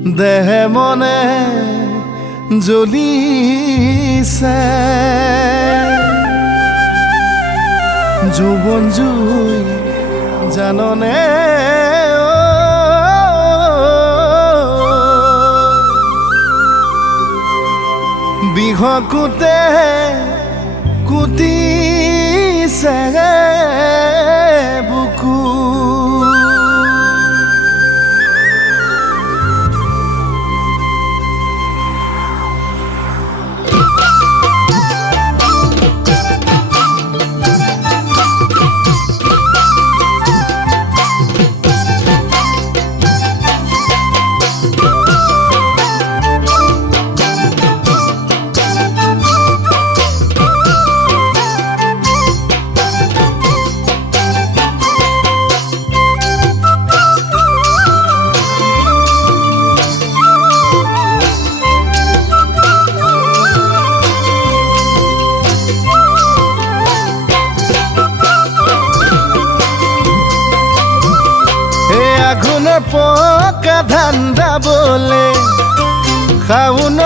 দেহে মনে জ্বলিছে যৌবন জুই জাননে বিহকুতে কুটিছে বুকু আগুনের পকা ধান্দা বলে খাউন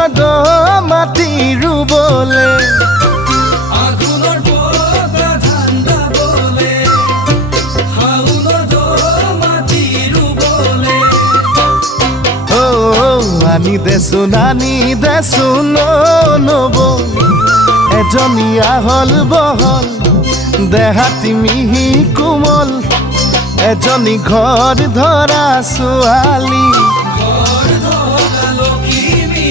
মাটি রুবলে আগুনের পকা ধান্দা বলে খাউন মাটি রুবলে ও আনি দেচোন নব এজনী আহল বহল দেহাতি মিহি কোমল এজনী ঘৰ ধৰা ছোৱালী ঘৰ ধৰা লখিমী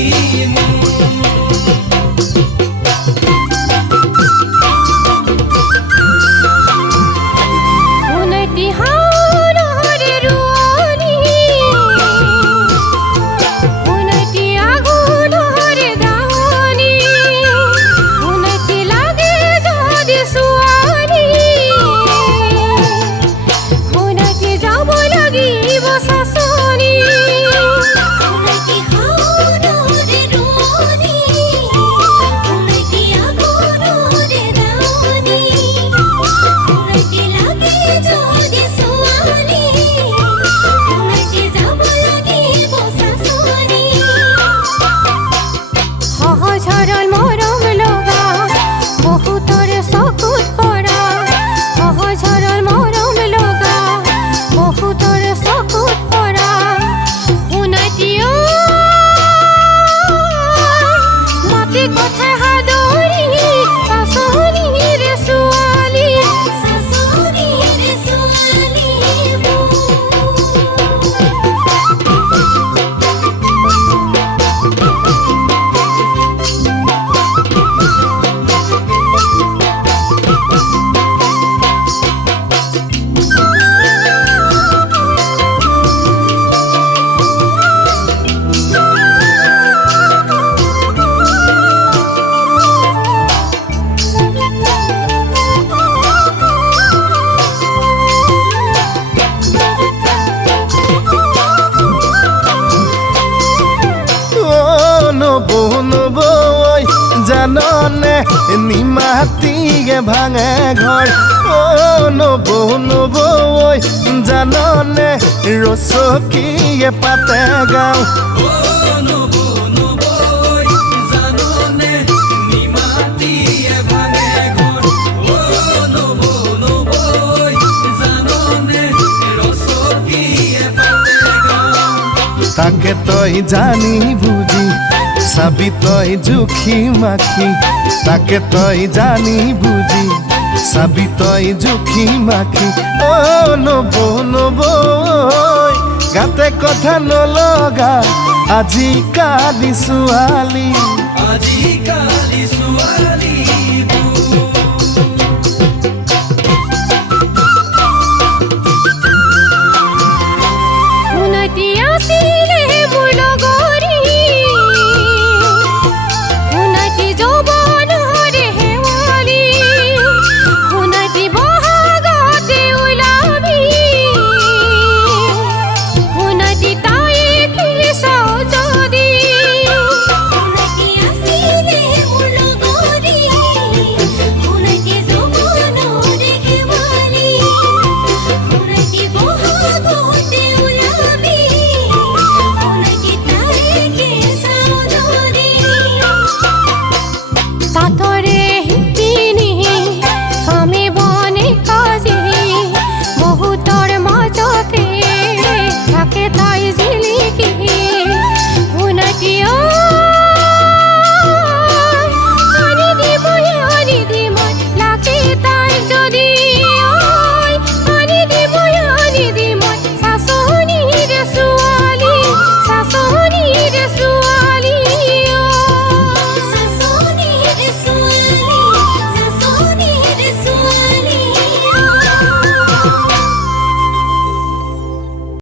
জাননে নিমাতিয়ে ভাঙে ঘৰ নব জাননে ৰচকীয়ে পাতে গাঁও তাকে তই জানি বুজি চাবি তই জুখি মাখি তাকে তই জানি বুজি চাবি তই জুখি মাখি নব গাতে কথা নলগা আজিকালি ছোৱালী আজিকালি ছোৱালী